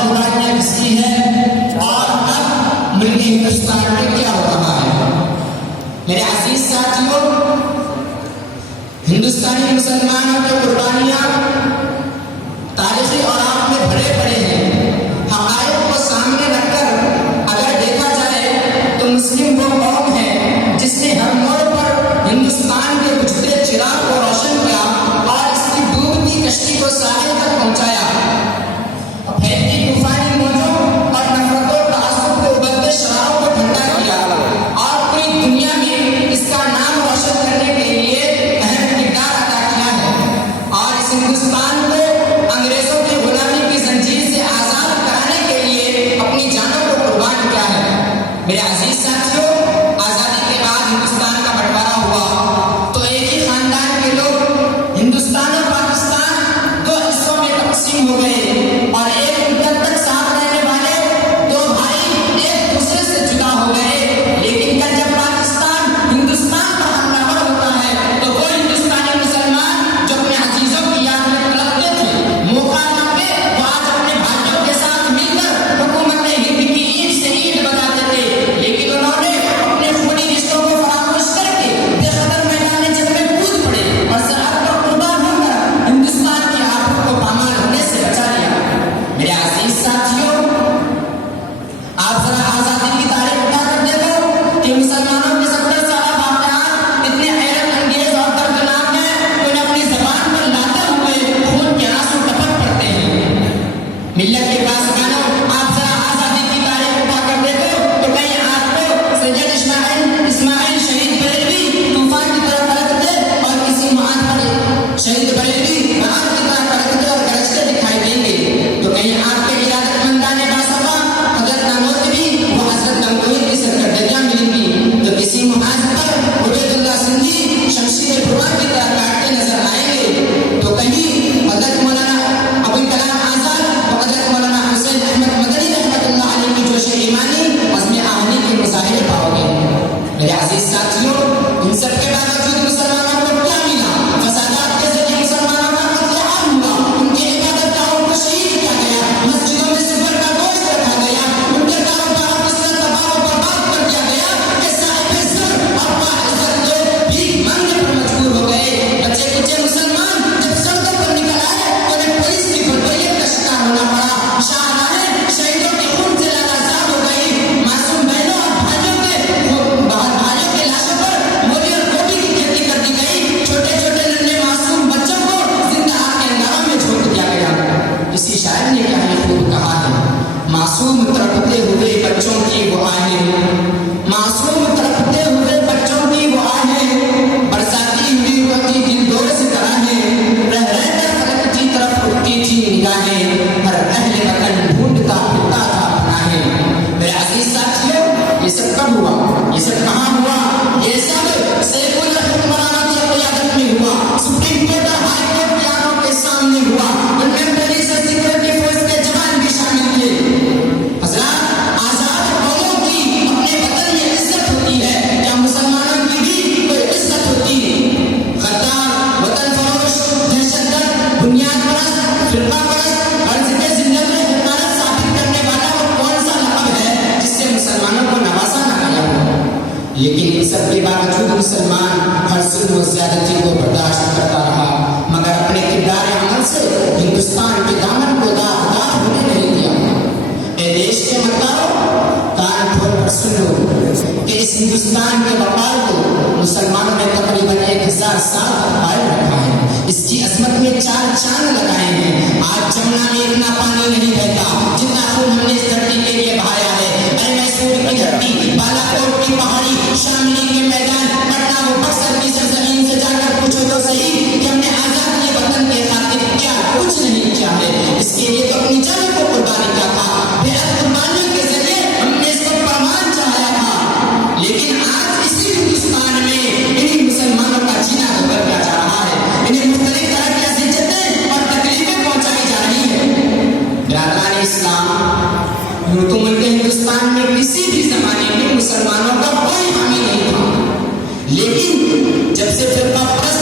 कुर्बानियां किसकी है और अब मुल्क हिंदुस्तान में क्या हो रहा है। मेरे अजीज साथियों, हिंदुस्तानी मुसलमानों की कुर्बानियां तारीखी और आप में भरे पड़े हैं। हक़ाइक़ को सामने रखकर अगर देखा जाए तो मुस्लिम वो कौम है जिसने हर मोड़ पर हिंदुस्तान के बुझते चिराग को रोशन किया और इसकी डूबती कश्ती को साहिल तक पहुंचाया। फैलती तूफानी मौजों और नफरतों तआस्सुब को उबलते शरारों को ठंडा किया और पूरी दुनिया में इसका नाम रोशन करने के लिए अहम किरदार अदा किया है और इस हिंदुस्तान को अंग्रेजों की गुलामी की जंजीर से आजाद कराने के लिए अपनी जानों को कुर्बान किया है। मेरे अजीज साथियों, आजादी के बाद हिंदुस्तान का बंटवारा हुआ तो एक ही खानदान के लोग हिंदुस्तान और पाकिस्तान दो हिस्सों में तकसीम हो गए और एक मुद्दत तक साथ रहने वाले दो भाई एक दूसरे से जुदा हो गए। लेकिन कल जब पाकिस्तान हिंदुस्तान पर हमलावर होता है तो वो हिंदुस्तानी मुसलमान जो अपने अजीजों की याद में तड़पते थे, मौका पाके वो आज अपने भाइयों के साथ मिलकर हुकूमत हिंद की ईंट से ईंट बजाते थे। लेकिन उन्होंने अपने खूनी रिश्तों को फरामोश करके बेखतर मैदान जंग में कूद पड़े और सरहद पर कुर्बान होकर हिंदुस्तान की आबरू को पामाल होने से बचा लिया। मेरे अजीज साथियों, आप जरा आजादी की तारीख उठाकर देखो कि मुसलमानों के 70 साल वाक़यात इतने हैरत अंगेज और दर्दनाक हैं कि उन्हें अपनी ज़बान पर लाते हुए खून के आंसू टपक पड़ते हैं। मिल्लत के पासबानों, आप जरा आजादी की तारीख उठाकर देखो तो कहीं आपको सैयद इस्माइल शहीद बरेलवी तूफान की तरह कड़कते और किसी मुआद पर शहीद बरेलवी आग की तरह कड़कते और गरजते दिखाई देंगे तो कहीं आपके इरादतमंदाने बासबा हजरत नामोतवी वो हजरत नमतोई की सरकर्दगियां मिलेंगी तो किसी मुआद पर उबैदुल्लाह सिंधी शमशीर फुरवान की तरह काटते नजर आएंगे तो कहीं हजरत मौलाना अबुल कलाम आजाद और हजरत मौलाना हुसैन अहमद मदनी रहमतुल्लाह अलैह की जोश ईमानी अज़्म आहनी के मुजाहिरे पाओगे। मेरे अजीज साथियों, इन सब के बावजूद मुसलमानों को क्या मिला? फसादात के जरिए मुसलमानों का कत्लेआम हुआ, उनके इबादतगाहों को शहीद किया गया, मस्जिदों में सुअर का गोश्त रखा गया, उनके कारोबार को इस तरह तबाह और बर्बाद कर दिया गया कि साहिब इज्जत और बाइज्जत लोग भीख मांगने पर मजबूर हो गए। बच्चे कुचे मुसलमान जब सड़कों पर निकल आए तो उन्हें पुलिस की बर्बरियत का शिकार होना पड़ा। शाहराहें शहीदों के खून से लबासार हो गई। मासूम बहनों और भाइयों के लाशों पर मूली और गोभी की खेती कर दी गई। छोटे छोटे नन्हे मासूम बच्चों को जिंदा आग के अंगारों में झोंक दिया गया। किसी शायर ने क्या खूब कहा है, मासूम तड़पते हुए बच्चों की वो आहें, मासूम तड़पते हुए बच्चों की वो आहें, बरसाती हुई होती दिलदोर से कराहें, रह रहकर फलक की तरफ उठती थी निगाहें, हर अहले वतन ढूंढता फिरता था पनाहें। मेरे अजीज साथियों, ये सब कब हुआ? ये सब कहाँ हुआ? ये सब सैफुल हुक्मरानों की क़यादत में हुआ। सुप्रीम कोर्ट और हाई कोर्ट की आंखों के सामने हुआ। उनमें पुलिस और सिक्योरिटी फोर्स के जवान भी शामिल थे। हज़रात, आजाद कौमों की अपने वतन में इज्जत होती है, क्या मुसलमानों की भी कोई इज्जत होती है? गद्दार, वतन फरोश, दहशतगर्द, बुनियाद परस्त, फिरका परस्त और जिंदगी जिंदगी में हुक्मरान साबित करने वाला वो कौन सा लक़ब है जिससे मुसलमानों को नवाजा ना गया हो? लेकिन इन सब के बावजूद मुसलमान हर जुल्म और ज़्यादती को बर्दाश्त करता रहा, मगर अपने किरदार अमल से हिंदुस्तान के दामन को दागदार होने नहीं दिया। ए देश के मतदारों, कान खोल कर सुन लो कि इस हिंदुस्तान के वक़ार को मुसलमानों ने तकरीबन 1000 साल तक कायम रखा है। इसकी अजमत में 4 चांद लगाए हैं। आज जमुना में इतना पानी नहीं बहता जितना खून हमने इस धरती के लिए बहाया है। अरे मैसूर की धरती, बालाकोट की पहाड़ी, शामली के मैदान, पटना वो बक्सर की सरजमीन से जाकर पूछो तो सही कि हमने आजाद ये वतन के खातिर क्या कुछ नहीं किया है। इसके लिए तो अपनी जान को कुर्बानी किया था। बेहद कुर्बानी के जरिए हमने इसको परमान चढ़ाया था। लेकिन आज इसी हिंदुस्तान में इन्हीं मुसलमानों का जीना बदल किया जा रहा है। इन्हें मुख्तलिफ तरह की अज़ियतें और तकलीफें पहुंचाई जा रही है। बिरादरान इस्लाम, यूं तो मुल्क हिंदुस्तान में किसी भी जमाने में मुसलमानों का कोई हामी नहीं था, लेकिन जब से फिरका परस्त